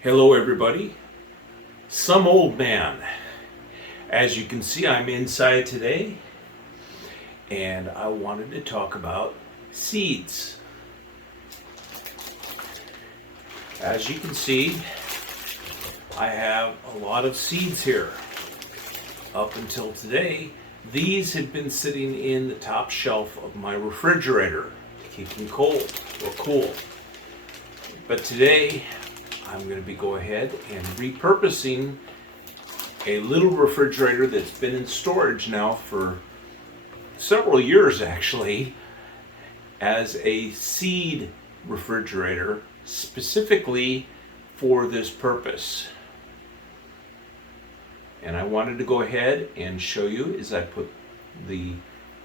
Hello everybody, some old man. As you can see, I'm inside today and I wanted to talk about seeds. As you can see, I have a lot of seeds here. Up until today, these had been sitting in the top shelf of my refrigerator, keeping cold or cool. But today, I'm going to be go ahead and repurposing a little refrigerator that's been in storage now for several years actually as a seed refrigerator specifically for this purpose. And I wanted to go ahead and show you as I put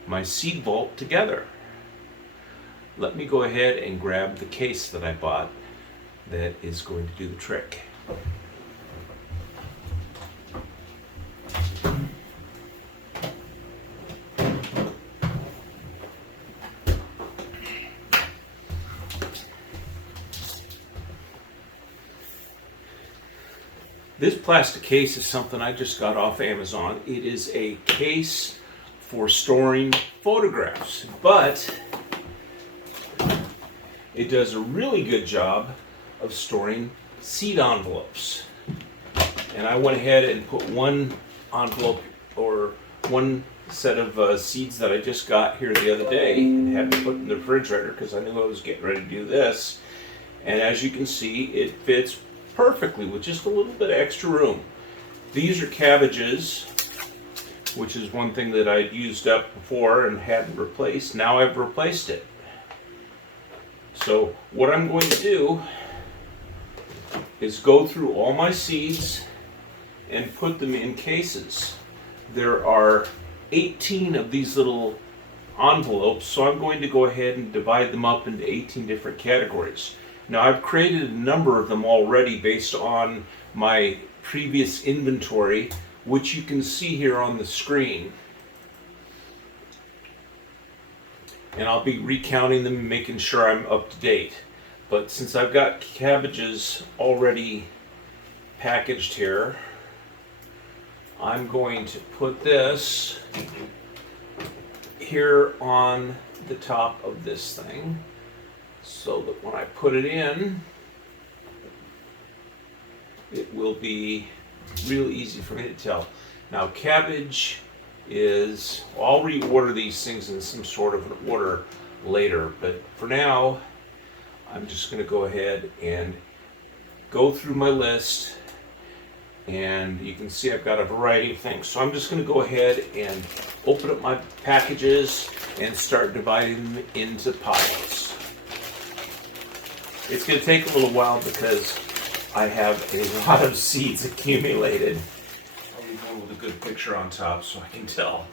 my seed vault together. Let me go ahead and grab the case that I bought that is going to do the trick. This plastic case is something I just got off Amazon. It is a case for storing photographs, but it does a really good job of storing seed envelopes. And I went ahead and put one envelope or one set of seeds that I just got here the other day and had to put in the refrigerator because I knew I was getting ready to do this. And as you can see, it fits perfectly with just a little bit of extra room. These are cabbages, which is one thing that I'd used up before and hadn't replaced. Now I've replaced it. So what I'm going to do is go through all my seeds and put them in cases. There are 18 of these little envelopes, so I'm going to go ahead and divide them up into 18 different categories. Now I've created a number of them already based on my previous inventory, which you can see here on the screen. And I'll be recounting them and making sure I'm up to date. But since I've got cabbages already packaged here, I'm going to put this here on the top of this thing so that when I put it in, it will be real easy for me to tell. Now cabbage is, I'll reorder these things in some sort of an order later, but for now I'm just going to go ahead and go through my list, and you can see I've got a variety of things. So I'm just going to go ahead and open up my packages and start dividing them into piles. It's going to take a little while because I have a lot of seeds accumulated. I'll be going with a good picture on top so I can tell.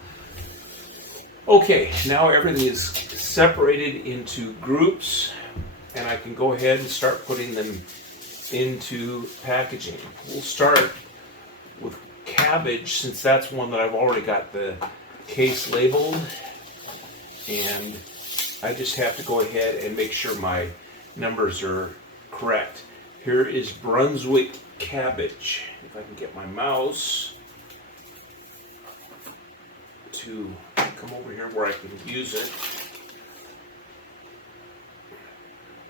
Okay, now everything is separated into groups, and I can go ahead and start putting them into packaging. We'll start with cabbage since that's one that I've already got the case labeled, and I just have to go ahead and make sure my numbers are correct. Here is Brunswick cabbage. If I can get my mouse to come over here where I can use it.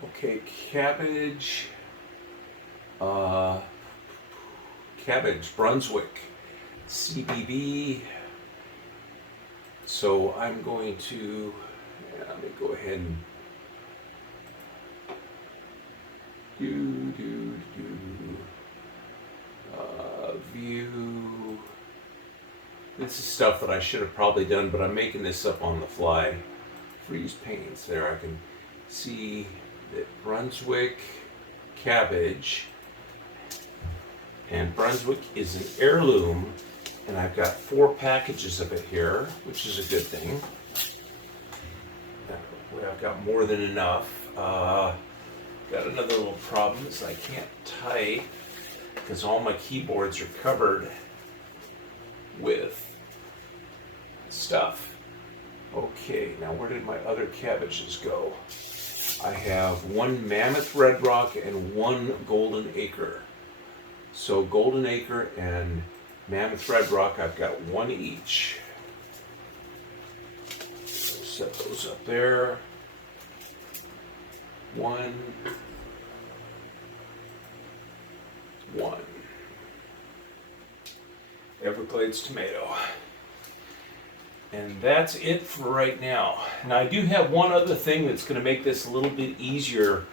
Okay, cabbage, Brunswick, CBB. So I'm going to, let me go ahead and view. This is stuff that I should have probably done, but I'm making this up on the fly. Freeze panes. There I can see that Brunswick cabbage, and Brunswick is an heirloom, and I've got 4 packages of it here, which is a good thing. That way I've got more than enough. Got another little problem is I can't type because all my keyboards are covered with stuff. Okay, now where did my other cabbages go? I have one Mammoth Red Rock and one Golden Acre. So Golden Acre and Mammoth Red Rock, I've got one each. Set those up there. One. Everglades tomato. And that's it for right now. Now I do have one other thing that's going to make this a little bit easier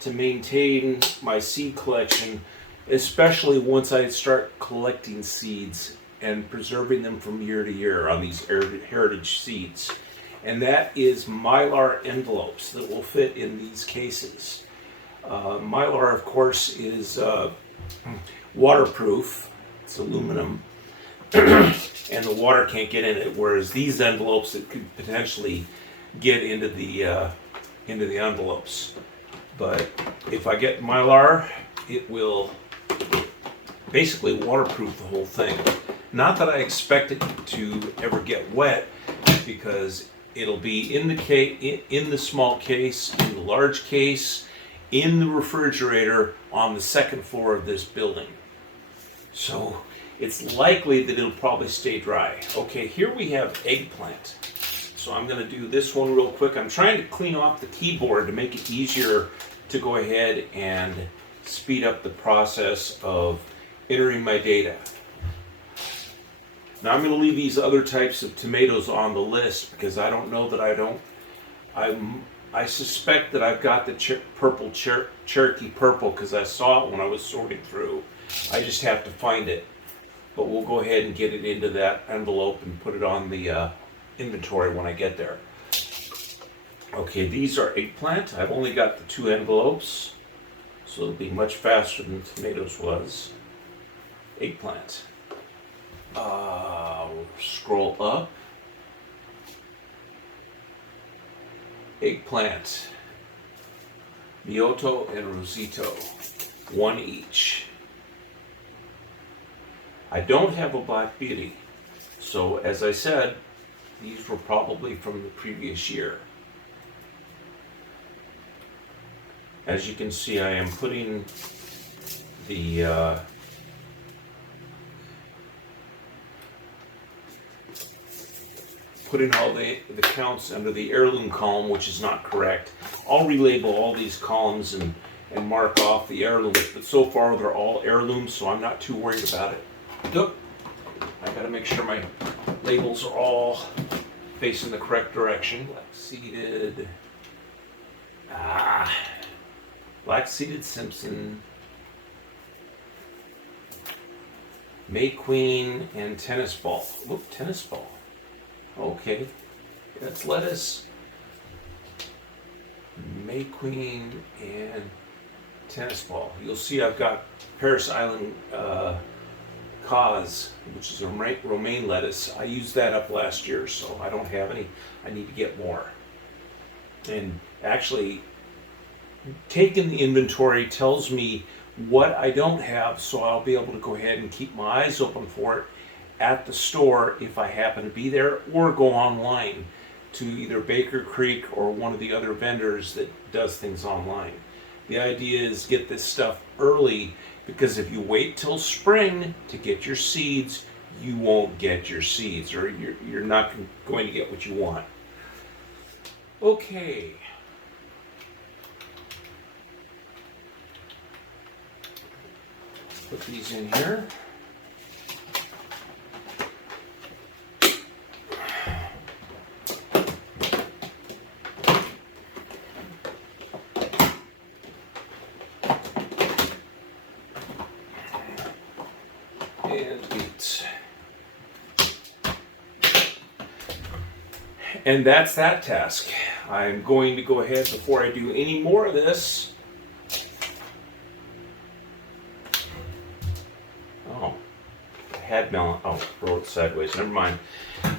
to maintain my seed collection, especially once I start collecting seeds and preserving them from year to year on these heritage seeds. And that is Mylar envelopes that will fit in these cases. Mylar, of course, is waterproof. It's aluminum. And the water can't get in it, whereas these envelopes, it could potentially get into the envelopes. But if I get Mylar, it will basically waterproof the whole thing. Not that I expect it to ever get wet, because it'll be in the small case, in the large case, in the refrigerator on the second floor of this building. So it's likely that it'll probably stay dry. Okay, here we have eggplant. So I'm going to do this one real quick. I'm trying to clean off the keyboard to make it easier to go ahead and speed up the process of entering my data. Now I'm going to leave these other types of tomatoes on the list because I don't know that I suspect that I've got the purple Cherokee purple because I saw it when I was sorting through. I just have to find it. But we'll go ahead and get it into that envelope and put it on the inventory when I get there. Okay, these are eggplant. I've only got the 2 envelopes, so it'll be much faster than the tomatoes was. Eggplant. We'll scroll up. Eggplant. Mioto and Rosito. 1 each. I don't have a Black Beauty, so as I said, these were probably from the previous year. As you can see, I am putting the putting all the counts under the heirloom column, which is not correct. I'll relabel all these columns and mark off the heirlooms, but so far they're all heirlooms, so I'm not too worried about it. Nope. I gotta make sure my labels are all facing the correct direction. Black-seeded. Black-seeded Simpson. May Queen and tennis ball. Look, tennis ball. Okay. That's lettuce. May Queen and tennis ball. You'll see I've got Paris Island cause, which is a romaine lettuce. I used that up last year, so I don't have any. I need to get more. And actually, taking the inventory tells me what I don't have, so I'll be able to go ahead and keep my eyes open for it at the store if I happen to be there, or go online to either Baker Creek or one of the other vendors that does things online. The idea is get this stuff early, because if you wait till spring to get your seeds, you won't get your seeds, or you're not going to get what you want. Okay. Put these in here. And that's that task. I'm going to go ahead, before I do any more of this. Oh, I had melon. Oh, roll it sideways. Never mind.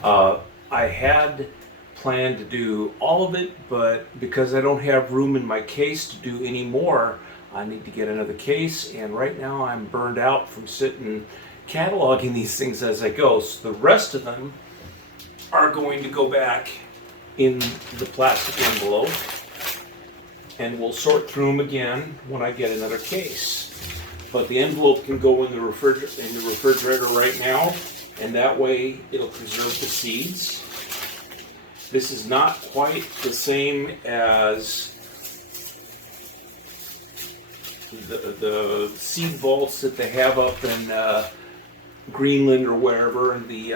I had planned to do all of it, but because I don't have room in my case to do any more, I need to get another case. And right now I'm burned out from sitting cataloging these things as I go. So the rest of them are going to go back in the plastic envelope, and we'll sort through them again when I get another case. but the envelope can go in the refrigerator right now, and that way it'll preserve the seeds. This is not quite the same as the seed vaults that they have up in Greenland or wherever in the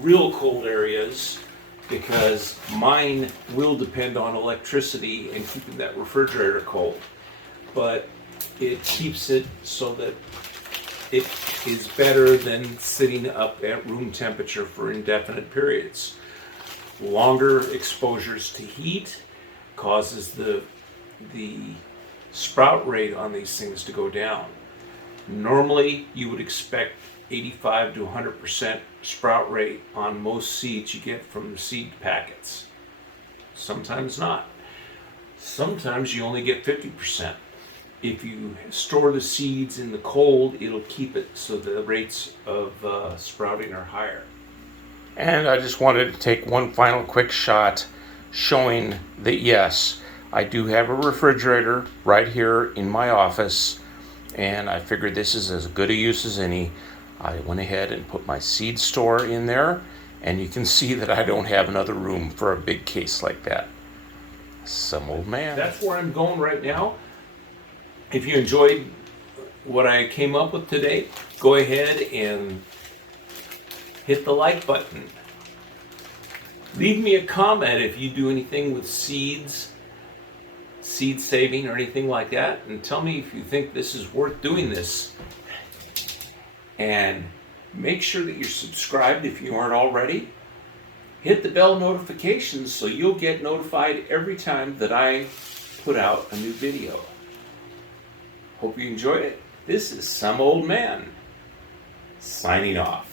real cold areas, because mine will depend on electricity and keeping that refrigerator cold. But it keeps it so that it is better than sitting up at room temperature for indefinite periods. Longer exposures to heat causes the sprout rate on these things to go down. Normally, you would expect 85 to 100% sprout rate on most seeds you get from seed packets. Sometimes not. Sometimes you only get 50%. If you store the seeds in the cold, it'll keep it so the rates of sprouting are higher. And I just wanted to take one final quick shot showing that yes, I do have a refrigerator right here in my office, and I figured this is as good a use as any. I went ahead and put my seed store in there, and you can see that I don't have another room for a big case like that. Some old man. That's where I'm going right now. If you enjoyed what I came up with today, go ahead and hit the like button. Leave me a comment if you do anything with seeds, seed saving or anything like that, and tell me if you think this is worth doing this. And make sure that you're subscribed if you aren't already. Hit the bell notifications so you'll get notified every time that I put out a new video. Hope you enjoyed it. This is Some Old Man, signing off.